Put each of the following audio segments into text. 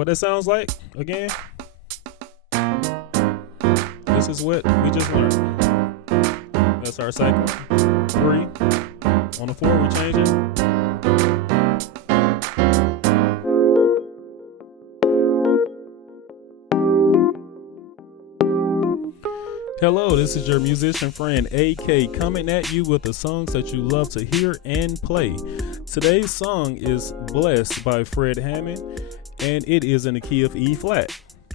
what that sounds like again? This is what we just learned. That's our second one. 3. On the 4, we change it. Hello, this is your musician friend AK coming at you with the songs that you love to hear and play. Today's song is Blessed by Fred Hammond, and it is in the key of E flat.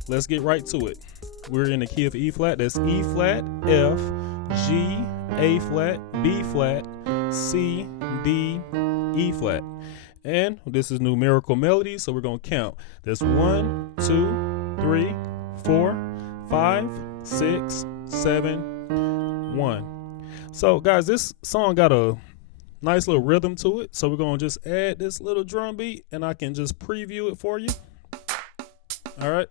Let's get right to it. We're in the key of E flat. That's E flat, F, G, A flat, B flat, C, D, E flat. And this is numerical melody, so we're going to count. That's 1, 2, 3, 4, 5, 6, 7, 1. So guys, this song got a nice little rhythm to it, so we're going to just add this little drum beat and I can just preview it for you. All right.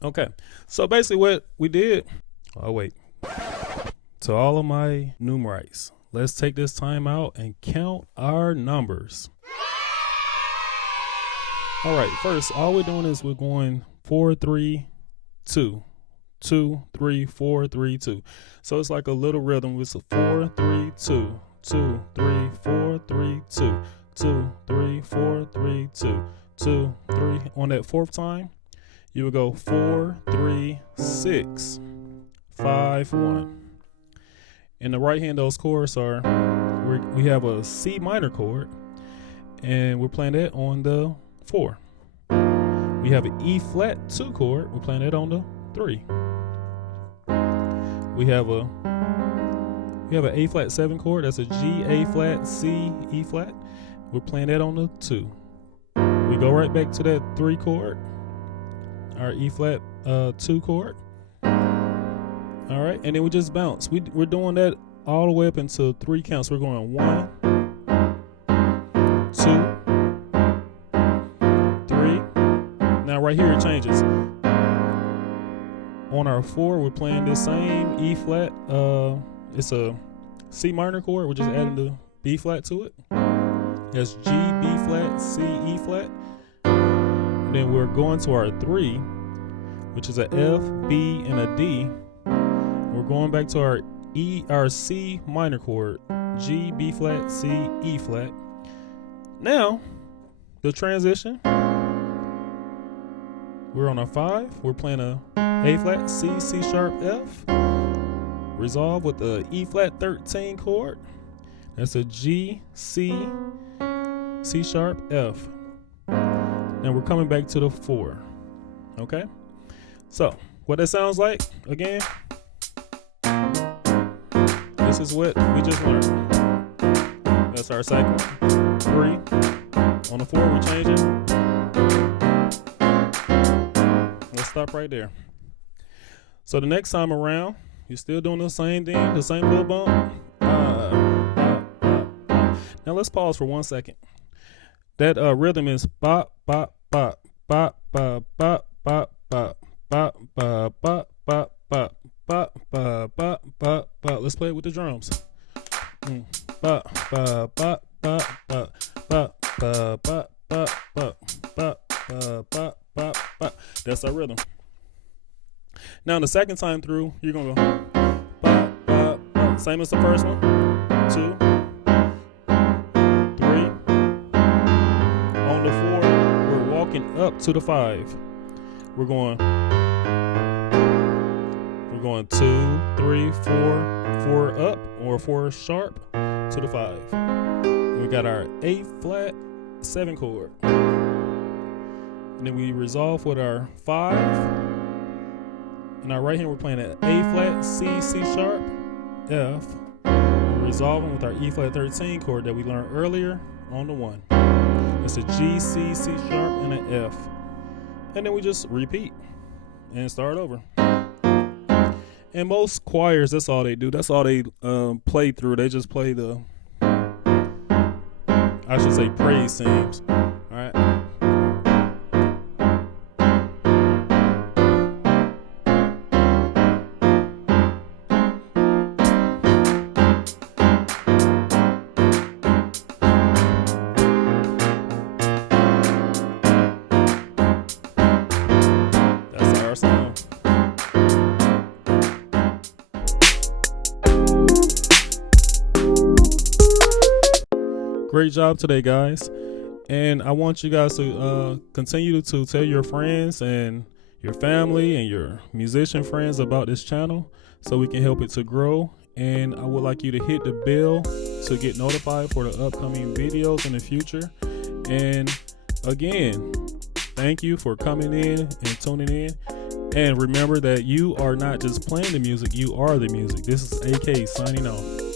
Okay, so basically what we did, to all of my numerites, let's take this time out and count our numbers. All right, first, all we're doing is we're going 4, 3, 2, 2, 3, 4, 3, 2. So it's like a little rhythm. It's a 4, 3, 2, 2, 3, 4, 3, 2, 2, 3, 4, 3, 2, 2, 3. On that fourth time, you would go 4, 3, 6, 5, 1. In the right hand, those chords are, we have a C minor chord, and we're playing that on the 4. We have an E flat 2 chord, we're playing that on the 3. We have an A flat 7 chord, that's a G, A flat, C, E flat. We're playing that on the 2. We go right back to that 3 chord, our E flat 2 chord. All right, and then we just bounce. We're doing that all the way up into 3 counts. We're going 1, 2, 3. Now right here it changes. On our 4, we're playing this same E flat. It's a C minor chord. We're just adding the B flat to it. That's G, B flat, C, E flat. And then we're going to our 3, which is a F, B, and a D. We're going back to our C minor chord, G, B flat, C, E flat. Now, the transition, we're on our 5. We're playing a flat, C, C sharp, F. Resolve with the E flat 13 chord. That's a G, C, C sharp, F. And we're coming back to the 4. Okay? So, what that sounds like, again, this is what we just learned. That's our second one. 3. On the 4, we change it. Let's stop right there. So the next time around, you're still doing the same thing, the same little bump. Now let's pause for 1 second. That rhythm is bop, bop, bop, bop, bop, bop, bop, bop, bop, bop, bop, bop, bop, bop, bop, bop, bop, bop. Let's play it with the drums. Bop, bop, bop, bop, bop, bop, bop, bop, bop, bop, bop, bop, bop, bop. That's our rhythm. Now the second time through, you're gonna go bop, bop, bop. Same as the first one. 2, 3. On the 4, we're walking up to the 5. We're going 2, 3, 4 up, or 4 sharp to the 5. We got our A flat 7 chord. And then we resolve with our 5. In our right hand, we're playing an A flat, C, C sharp, F. We're resolving with our E flat 13 chord that we learned earlier on the 1. It's a G, C, C sharp, and an F. And then we just repeat and start over. And most choirs, that's all they do. That's all they play through. They just play the I should say praise teams. All right. That's our song. Great job today, guys. And I want you guys to continue to tell your friends and your family and your musician friends about this channel so we can help it to grow. And I would like you to hit the bell to get notified for the upcoming videos in the future. And again, thank you for coming in and tuning in. And remember that you are not just playing the music, you are the music. This is AK signing off.